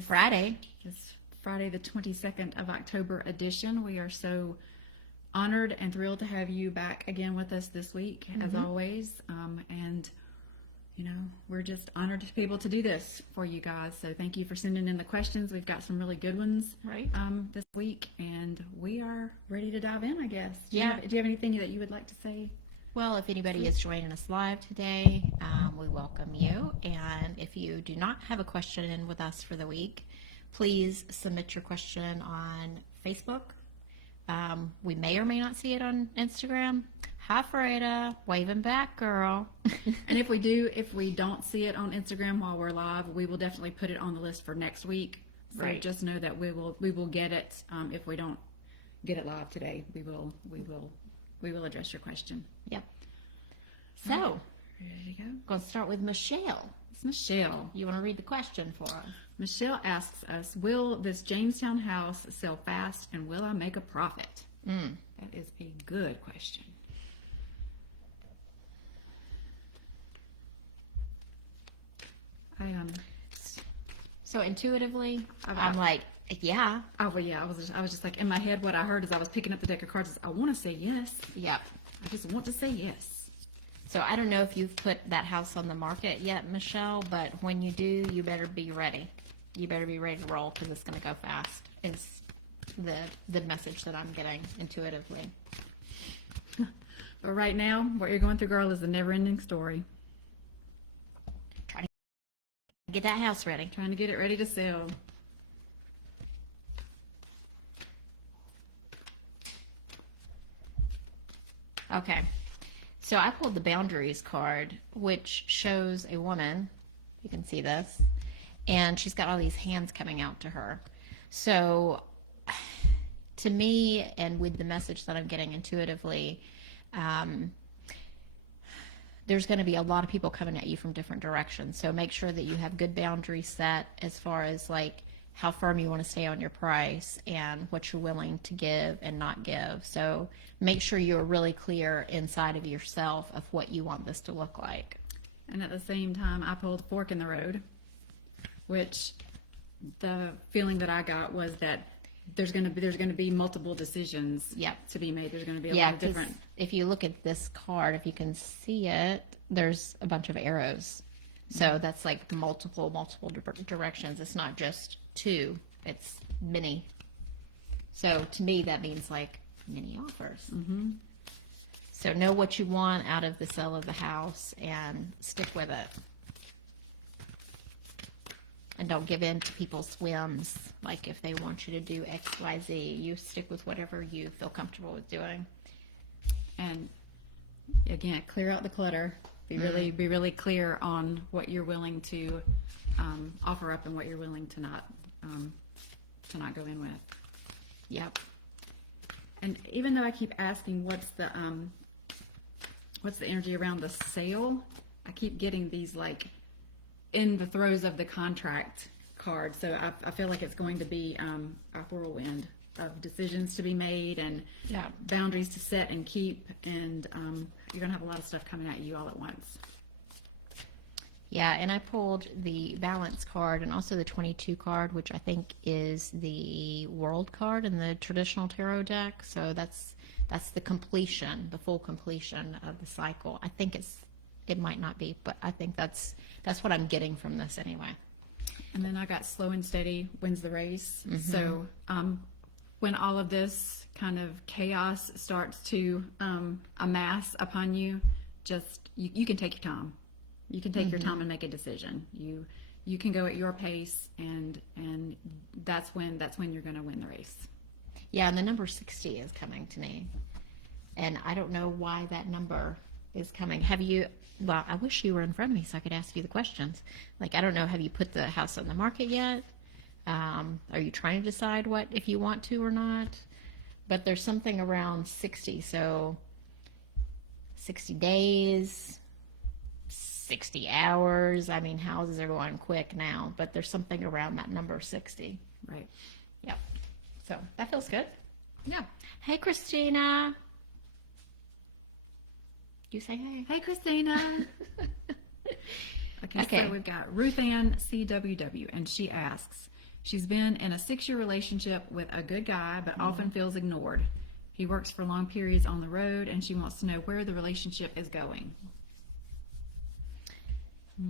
Friday. This Friday, the 22nd of October edition. We are so honored and thrilled to have you back again with us this week, as always. And, you know, we're just honored to be able to do this for you guys. So thank you for sending in the questions. We've got some really good ones this week, and we are ready to dive in, I guess. Do you have anything that you would like to say? Well, if anybody is joining us live today, we welcome you. And if you do not have a question in with us for the week, please submit your question on Facebook. We may or may not see it on Instagram. Hi, Freda. Waving back, girl. And if we don't see it on Instagram while we're live, we will definitely put it on the list for next week. So just know that we will get it. If we don't get it live today, we will address your question. Yep. So, ready to go? Going to start with Michelle. It's Michelle. You want to read the question for us? Michelle asks us, will this Jamestown house sell fast and will I make a profit? That is a good question. So intuitively, I'm like, yeah. Oh, yeah. I was just like, in my head, what I heard as I was picking up the deck of cards is, I want to say yes. Yep. I just want to say yes. So I don't know if you've put that house on the market yet, Michelle, but when you do, you better be ready. You better be ready to roll because it's going to go fast is the message that I'm getting intuitively. But right now, what you're going through, girl, is a never-ending story. Trying to get that house ready. Trying to get it ready to sell. Okay. So I pulled the boundaries card, which shows a woman. You can see this. And she's got all these hands coming out to her. So to me, and with the message that I'm getting intuitively, there's going to be a lot of people coming at you from different directions. So make sure that you have good boundaries set as far as like how firm you want to stay on your price and what you're willing to give and not give. So make sure you're really clear inside of yourself of what you want this to look like. And at the same time, I pulled fork in the road, which the feeling that I got was that there's going to be multiple decisions to be made. There's going to be a lot of different. If you look at this card, if you can see it, there's a bunch of arrows. So that's like multiple directions. It's not just two, it's many. So to me, that means like many offers. So know what you want out of the sale of the house and stick with it. And don't give in to people's whims. Like if they want you to do X, Y, Z, you stick with whatever you feel comfortable with doing. And again, clear out the clutter. Be really clear on what you're willing to offer up and what you're willing to not go in with. Yep. And even though I keep asking what's the energy around the sale, I keep getting these like in the throes of the contract card. So I feel like it's going to be a whirlwind of decisions to be made and boundaries to set and keep, and you're going to have a lot of stuff coming at you all at once. Yeah, and I pulled the balance card and also the 22 card, which I think is the world card in the traditional tarot deck. So that's the completion, the full completion of the cycle. I think it might not be, but I think that's what I'm getting from this anyway. And then I got slow and steady wins the race. So when all of this kind of chaos starts to amass upon you, just you can take your time. You can take your time and make a decision. You can go at your pace, and that's when you're going to win the race. Yeah, and the number 60 is coming to me, and I don't know why that number is coming. Have you? Well, I wish you were in front of me so I could ask you the questions. Like, I don't know. Have you put the house on the market yet? Are you trying to decide if you want to or not? But there's something around 60. So 60 days, 60 hours. I mean, houses are going quick now, but there's something around that number 60. Right. Yep. So that feels good. Yeah. Hey, Christina. You say hey. Hey, Christina. Okay, so we've got Ruth Ann CWW, and she asks, She's been in a 6-year relationship with a good guy, but often feels ignored. He works for long periods on the road, and she wants to know where the relationship is going.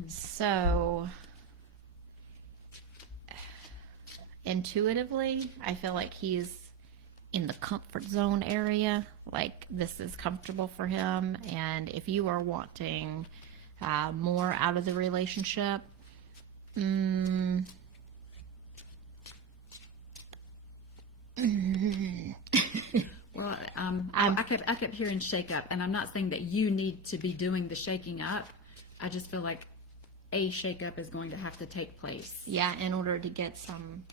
So, intuitively, I feel like he's in the comfort zone area. Like, this is comfortable for him. And if you are wanting more out of the relationship, Well, I kept hearing shake up, and I'm not saying that you need to be doing the shaking up. I just feel like a shake up is going to have to take place. yeah, in order to get some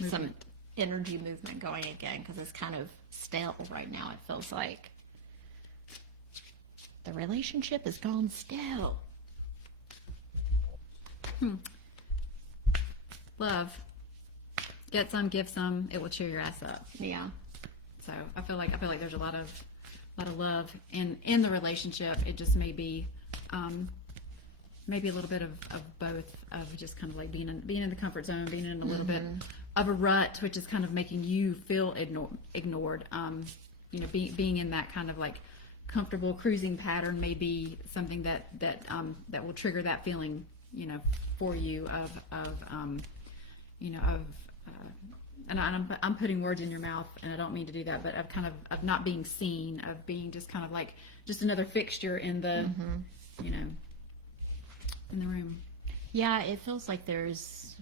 Movement. energy movement going again, because it's kind of stale right now. It feels like the relationship has gone stale. Love. Get some, give some. It will cheer your ass up. Yeah. So I feel like there's a lot of love in the relationship. It just may be maybe a little bit of both, of just kind of like being in the comfort zone, being in a little bit of a rut, which is kind of making you feel ignored. Being in that kind of like comfortable cruising pattern may be something that will trigger that feeling, for you and I'm putting words in your mouth, and I don't mean to do that, but of not being seen, of being just kind of like just another fixture in the, in the room. Yeah, it feels like there's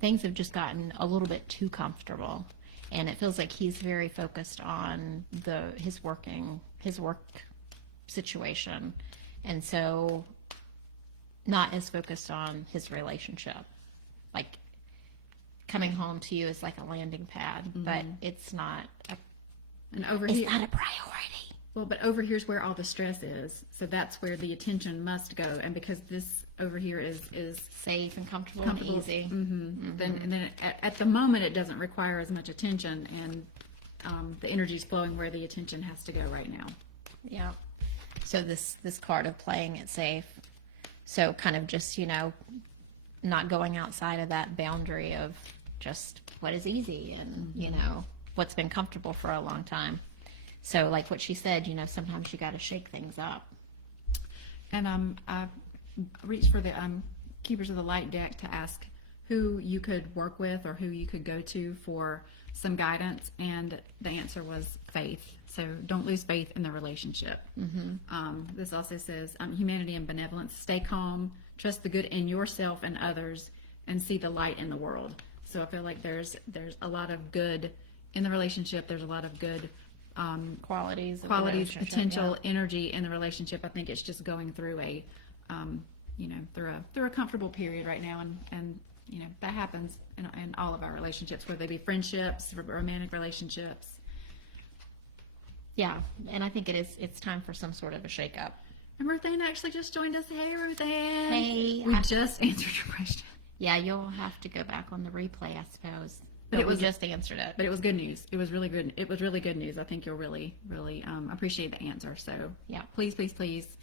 things have just gotten a little bit too comfortable, and it feels like he's very focused on his work situation, and so not as focused on his relationship. Like, coming home to you is like a landing pad, but it's not And over it's here, not a priority. well, but over here's where all the stress is. So that's where the attention must go. And because this over here is Safe and comfortable comfortable, and easy. then at the moment it doesn't require as much attention, and the energy's flowing where the attention has to go right now. Yeah. So this card of playing it safe. So kind of just, not going outside of that boundary of just what is easy and, what's been comfortable for a long time. So like what she said, sometimes you got to shake things up. And I reached for the Keepers of the Light deck to ask who you could work with or who you could go to for some guidance, and the answer was faith. So don't lose faith in the relationship. This also says humanity and benevolence. Stay calm, trust the good in yourself and others, and see the light in the world. So I feel like there's a lot of good in the relationship. There's a lot of good Qualities, of the relationship, potential, energy in the relationship. I think it's just going through a through a comfortable period right now, and that happens in all of our relationships, whether they be friendships, romantic relationships. Yeah, and I think it's time for some sort of a shake-up. And Ruthann actually just joined us. Hey, Ruthann. Hey. We just answered your question. Yeah, you'll have to go back on the replay, I suppose. But it was we just answered it. But it was good news. It was really good. It was really good news. I think you'll really, really appreciate the answer. So Yeah. please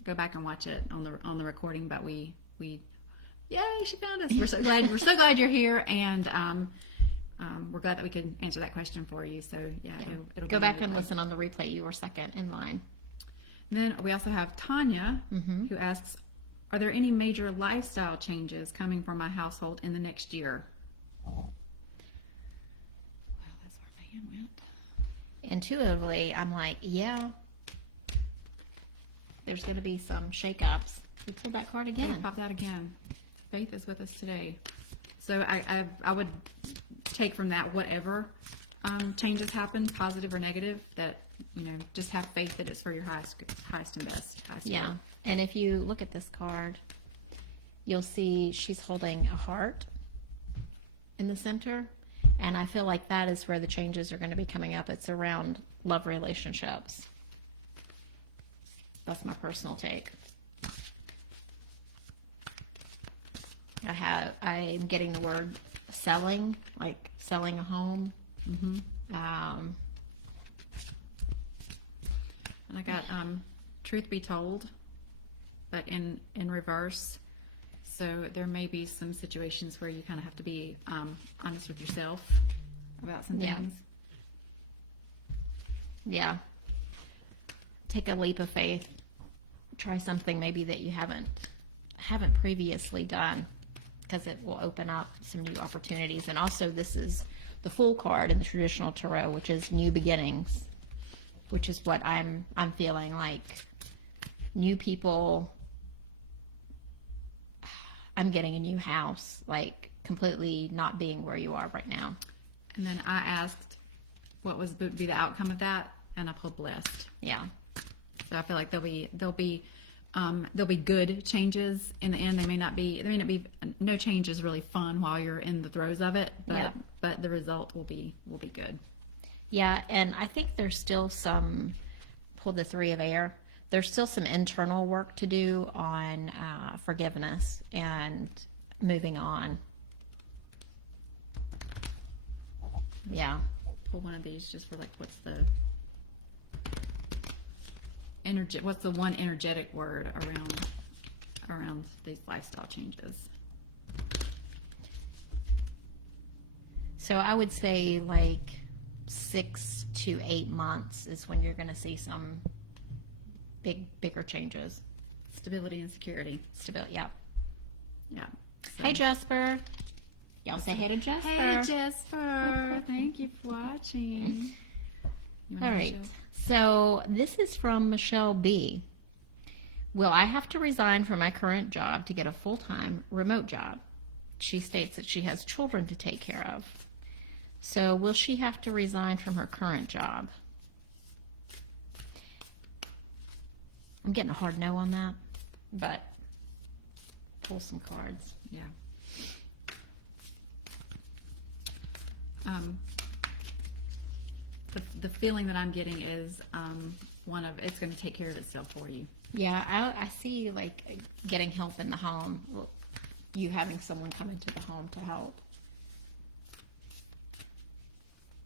go back and watch it on the recording. But we yay, she found us. We're so glad. We're so glad you're here, and we're glad that we could answer that question for you. So yeah. It'll Go be back really and fun. listen on the replay. You were second in line. And then we also have Tanya, who asks, "Are there any major lifestyle changes coming for my household in the next year?" Well, that's where my hand went. Intuitively, I'm like, yeah, there's going to be some shake-ups. We pulled that card Faith again. popped out again. Faith is with us today. So I would take from that whatever changes happen, positive or negative, that just have faith that it's for your highest and best. Yeah, good. and if you look at this card, you'll see she's holding a heart in the center, and I feel like that is where the changes are going to be coming up. It's around love relationships. That's my personal take. I'm getting the word selling, like selling a home. And I got truth be told, but in reverse. So there may be some situations where you kind of have to be honest with yourself about some Yeah. things. Yeah. Take a leap of faith. Try something maybe that you haven't previously done, because it will open up some new opportunities. And also, this is the Fool card in the traditional tarot, which is new beginnings, which is what I'm feeling like. New people. I'm getting a new house, like completely not being where you are right now. And then I asked what was be the outcome of that, and I pulled blessed. Yeah. So I feel like there'll be good changes in the end. There may not be no change is really fun while you're in the throes of it, but the result will be good. Yeah, and I think there's still some, pull the Three of Air, there's still some internal work to do on forgiveness and moving on. Yeah. Pull one of these just for like what's the one energetic word around these lifestyle changes. So I would say like 6 to 8 months is when you're going to see some bigger changes. Stability and security. Stability, yeah. Yeah. So. Hey, Jasper. Y'all say hey to Jasper. Hey, Jasper. Thank you for watching. All right. So this is from Michelle B. Will I have to resign from my current job to get a full-time remote job? She states that she has children to take care of. So will she have to resign from her current job? I'm getting a hard no on that, but pull some cards. Yeah. The feeling that I'm getting is it's going to take care of itself for you. Yeah, I see like getting help in the home, you having someone come into the home to help.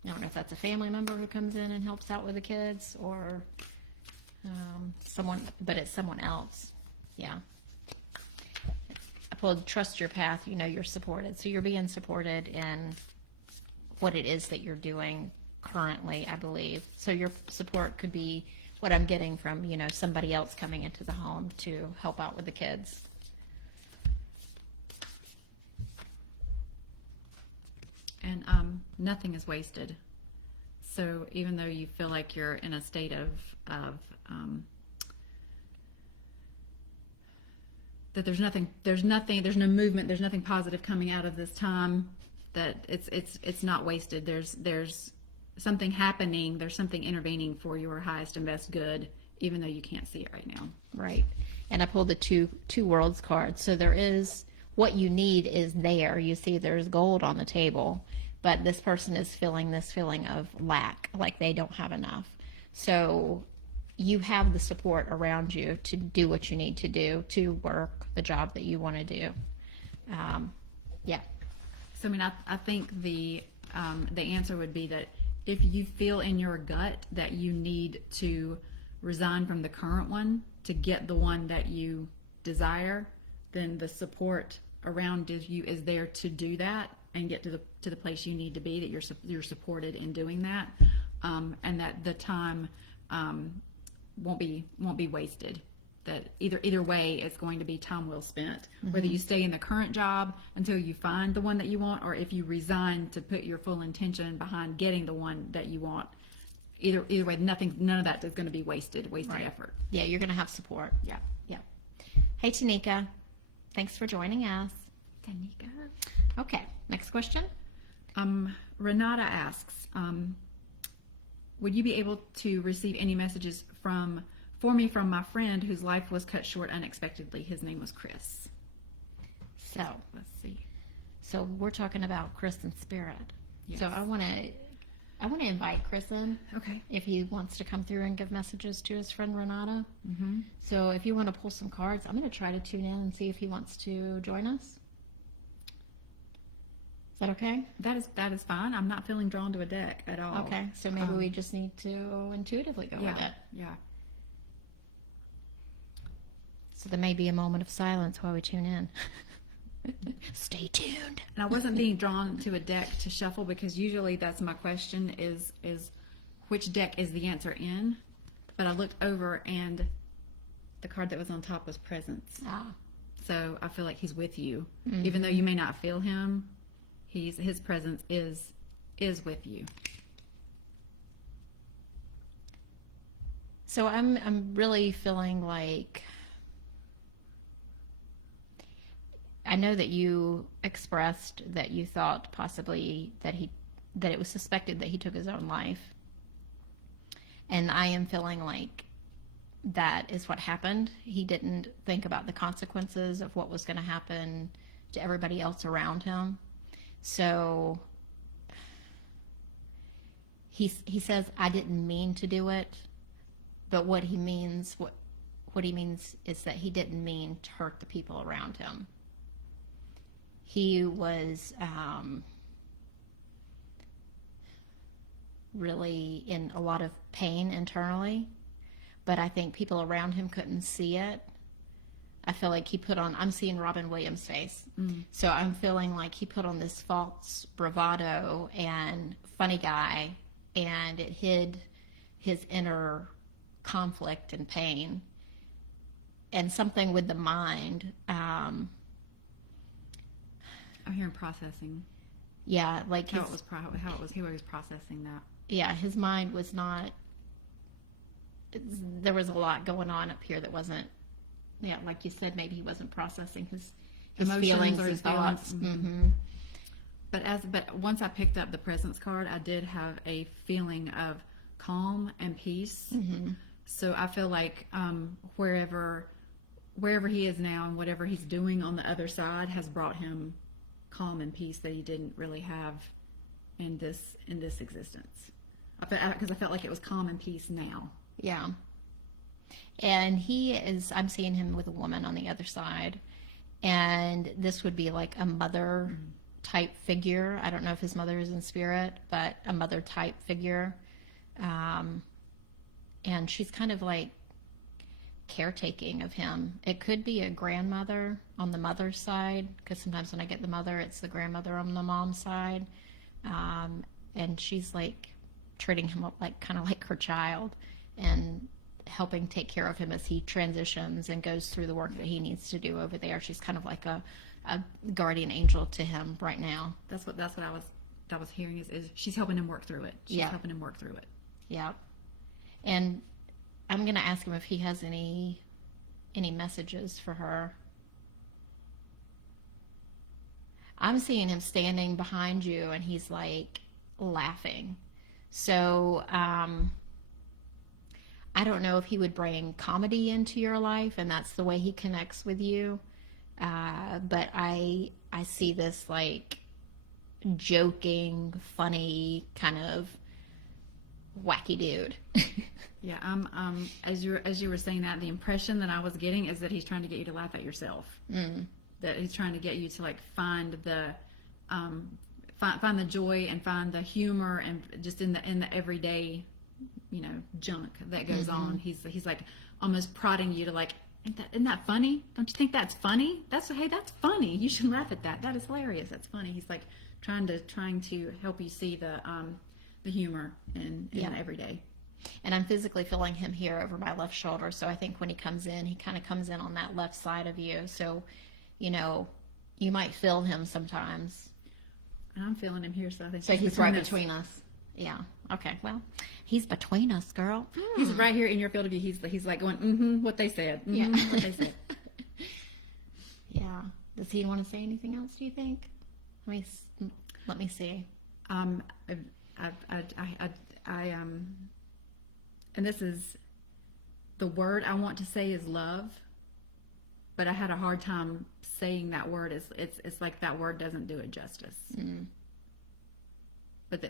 I don't know if that's a family member who comes in and helps out with the kids, or someone, but it's someone else. Yeah. I pulled trust your path, you know you're supported. So you're being supported in what it is that you're doing currently, I believe. So your support could be what I'm getting from, somebody else coming into the home to help out with the kids. And nothing is wasted. So even though you feel like you're in a state of that there's no movement, there's nothing positive coming out of this time, that it's not wasted. There's something happening, there's something intervening for your highest and best good, even though you can't see it right now. Right. And I pulled the two worlds card. So there is, what you need is there. You see there's gold on the table, but this person is feeling this feeling of lack, like they don't have enough. So you have the support around you to do what you need to do, to work the job that you want to do. Yeah. So, I mean, I think the answer would be that if you feel in your gut that you need to resign from the current one to get the one that you desire, then the support around you is there to do that and get to the place you need to be, that you're supported in doing that, and that the time won't be wasted. That either way, it's going to be time well spent. Mm-hmm. Whether you stay in the current job until you find the one that you want, or if you resign to put your full intention behind getting the one that you want. Either way, none of that is going to be wasted right. Effort. Yeah, you're going to have support. Yeah. Hey, Tanika, thanks for joining us. Tanika. Okay, next question. Renata asks, would you be able to receive any messages for me from my friend whose life was cut short unexpectedly? His name was Chris. So let's see. So we're talking about Chris in spirit. Yes. So I want to invite Chris in. Okay. If he wants to come through and give messages to his friend Renata. Mm-hmm. So if you want to pull some cards, I'm going to try to tune in and see if he wants to join us. Is that okay? That is fine. I'm not feeling drawn to a deck at all. Okay. So maybe we just need to intuitively go with it. Yeah. So there may be a moment of silence while we tune in. Stay tuned. And I wasn't being drawn to a deck to shuffle because usually that's my question is which deck is the answer in? But I looked over and the card that was on top was presence. Ah. So I feel like he's with you. Even though you may not feel him, his presence is with you. So I'm really feeling like, I know that you expressed that you thought possibly that it was suspected that he took his own life. And I am feeling like that is what happened. He didn't think about the consequences of what was going to happen to everybody else around him. So he says, I didn't mean to do it. But what he means is that he didn't mean to hurt the people around him. He was really in a lot of pain internally, but I think people around him couldn't see it. I feel like I'm seeing Robin Williams' face. So I'm feeling like he put on this false bravado and funny guy, and it hid his inner conflict and pain. And something with the mind. I'm hearing processing. Yeah, like He was processing that. Yeah, his mind was not. There was a lot going on up here that wasn't. Yeah, like you said, maybe he wasn't processing his Emotions feelings, or his his thoughts. feelings. But once I picked up the presence card, I did have a feeling of calm and peace. So I feel like wherever he is now and whatever he's doing on the other side has brought him calm and peace that he didn't really have in this existence. Because I felt like it was calm and peace now. Yeah. And I'm seeing him with a woman on the other side. And this would be like a mother type figure. I don't know if his mother is in spirit, but a mother type figure. And she's kind of like caretaking of him. It could be a grandmother on the mother's side, because sometimes when I get the mother, it's the grandmother on the mom's side. And she's like treating him like kind of like her child and helping take care of him as he transitions and goes through the work that he needs to do over there. She's kind of like a guardian angel to him right now. That's what I was hearing is she's helping him work through it. She's helping him work through it. Yeah. And I'm going to ask him if he has any messages for her. I'm seeing him standing behind you and he's like laughing. So, I don't know if he would bring comedy into your life and that's the way he connects with you. But I see this like joking, funny kind of wacky dude. Yeah, as you were saying that, the impression that I was getting is that he's trying to get you to laugh at yourself. That he's trying to get you to like find the joy and find the humor and just in the everyday, junk that goes on. He's like almost prodding you to like, isn't that funny? Don't you think that's funny? That's funny. You should laugh at that. That is hilarious. That's funny. He's like trying to help you see the humor in everyday. And I'm physically feeling him here over my left shoulder. So I think when he comes in, he kind of comes in on that left side of you. So, you might feel him sometimes. I'm feeling him here, so I think so. He's right between us. Yeah. Okay. Well, he's between us, girl. He's right here in your field of view. He's like going, what they said. Yeah. What they said. Yeah. Does he want to say anything else? Do you think? Let me see. And this is the word I want to say is love, but I had a hard time saying that word. It's like that word doesn't do it justice. But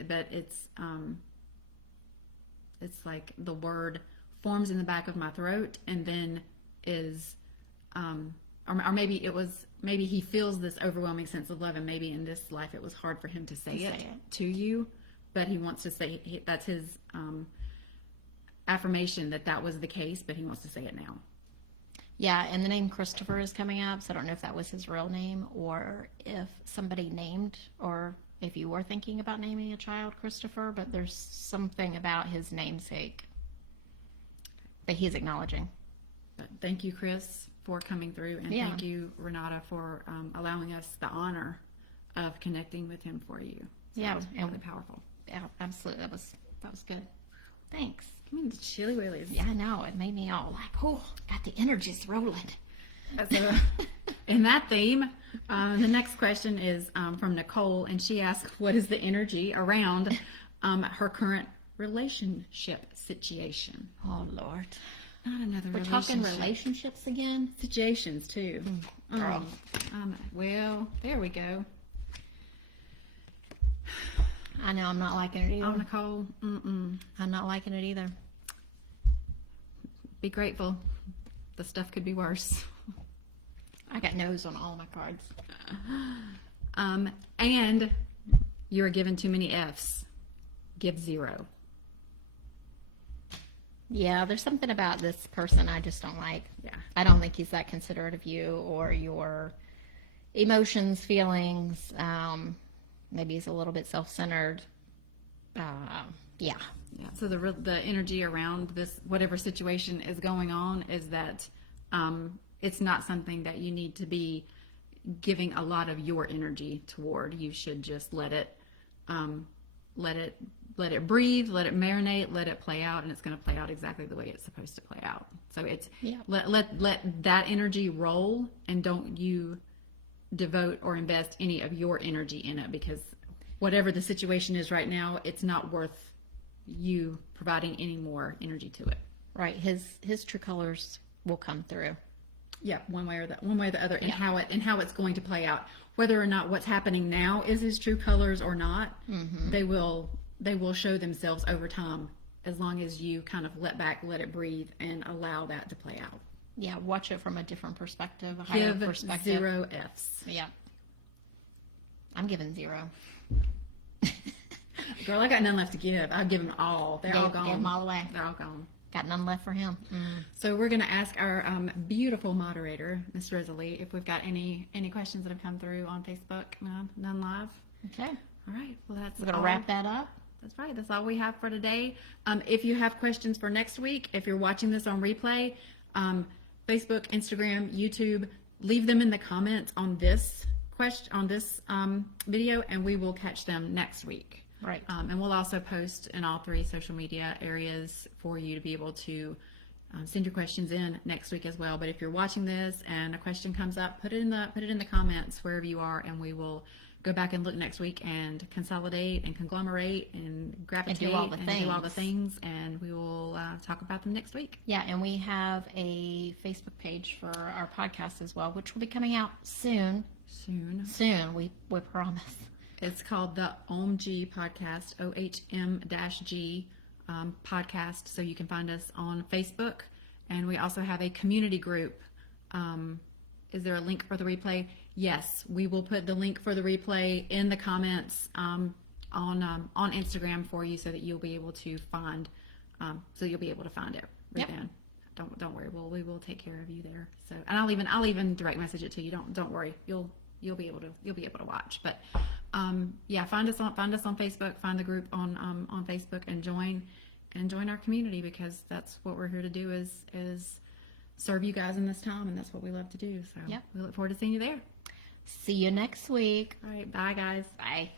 it's like the word forms in the back of my throat and then is, or maybe he feels this overwhelming sense of love, and maybe in this life it was hard for him to say it to you, but he wants to say that's his affirmation that was the case, but he wants to say it now. Yeah, and the name Christopher is coming up, so I don't know if that was his real name or if somebody named, or if you were thinking about naming a child Christopher, but there's something about his namesake that he's acknowledging. But thank you, Chris, for coming through, and Yeah. thank you, Renata, for allowing us the honor of connecting with him for you. So Yeah, that was and- really powerful. Yeah, absolutely. That was good. Thanks. I mean, the chili willies. Yeah, I know. It made me all like, oh, got the energies rolling. So, in that theme, the next question is from Nicole, and she asks, "What is the energy around her current relationship situation?" Oh, Lord. Not another We're talking relationships again? situations too. Girl. Well, there we go. I know I'm not liking it either. Oh, Nicole, I'm not liking it either. be grateful. The stuff could be worse. I got no's on all my cards. And you are given too many F's. Give 0. Yeah, there's something about this person I just don't like. Yeah. I don't think he's that considerate of you or your emotions, feelings. Maybe he's a little bit self-centered. Yeah. Yeah. So the energy around this, whatever situation is going on, is that it's not something that you need to be giving a lot of your energy toward. You should just let it breathe, let it marinate, let it play out, and it's going to play out exactly the way it's supposed to play out. So it's let that energy roll, and don't you devote or invest any of your energy in it, because whatever the situation is right now, it's not worth you providing any more energy to it. Right. His true colors will come through. Yeah, one way or the other, and how it's going to play out. Whether or not what's happening now is his true colors or not, they will show themselves over time, as long as you kind of let it breathe, and allow that to play out. Yeah, watch it from a different perspective, a higher Give perspective. 0 F's. Yeah. I'm giving 0. Girl, I got none left to give. I've given them all. They're all gone. Get them all away. They're all gone. Got none left for him. So we're going to ask our beautiful moderator, Miss Rosalie, if we've got any questions that have come through on Facebook. None live. Okay. All right. Well, that's We're going to all. wrap that up. That's right. That's all we have for today. If you have questions for next week, if you're watching this on replay, Facebook, Instagram, YouTube, leave them in the comments on this video, and we will catch them next week. Right. And we'll also post in all 3 social media areas for you to be able to send your questions in next week as well. But if you're watching this and a question comes up, put it in the comments wherever you are, and we will go back and look next week and consolidate and conglomerate and gravitate do all the things, and we will talk about them next week. Yeah, and we have a Facebook page for our podcast as well, which will be coming out soon. Soon, we promise. It's called the Ohm-g Podcast, OHM-G podcast. So you can find us on Facebook, and we also have a community group. Is there a link for the replay? Yes, we will put the link for the replay in the comments on Instagram for you, so that you'll be able to find it right then. Don't worry, we will take care of you there. So, and I'll even direct message it to you. Don't worry, you'll be able to watch. But find us on Facebook, find the group on Facebook, and join our community, because that's what we're here to do, is serve you guys in this time, and that's what we love to do. So we look forward to seeing you there. See you next week. All right, bye guys. Bye.